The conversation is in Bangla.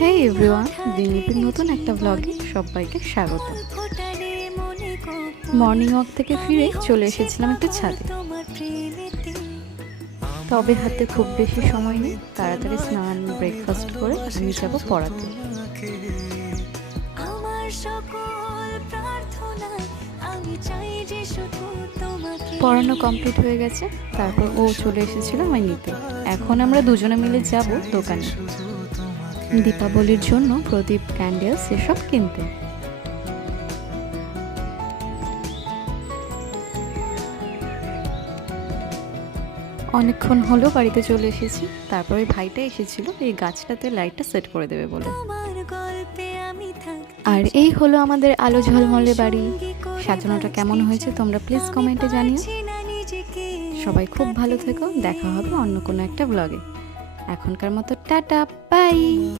হেই এভরিওয়ান, দিনলিপির নতুন একটা ব্লগে সবাইকে স্বাগত। মর্নিং ওয়াক থেকে ফিরে চলে এসেছিলাম একটু ছাদে। তবে হাতে খুব বেশি সময় নেই, তাড়াতাড়ি স্নান ব্রেকফাস্ট করে আমি যাব পড়াতে। পড়ানো কমপ্লিট হয়ে গেছে, তারপর ও চলে এসেছিল আমায় নিতে। এখন আমরা দুজনে মিলে যাব দোকানে দীপাবলির জন্য প্রদীপ, ক্যান্ডেলস এসব কিনতে। অনেকক্ষণ হলো বাড়িতে চলে এসেছি। তারপরে ভাইটা এসেছিল এই গাছটাতে লাইটটা সেট করে দেবে বলে। আর এই হলো আমাদের আলো ঝলমলে বাড়ি। সাজানোটা কেমন হয়েছে তোমরা প্লিজ কমেন্টে জানিও। সবাই খুব ভালো থেকো, দেখা হবে অন্য কোনো একটা ব্লগে। এখনকার মতো টাটা, বাই।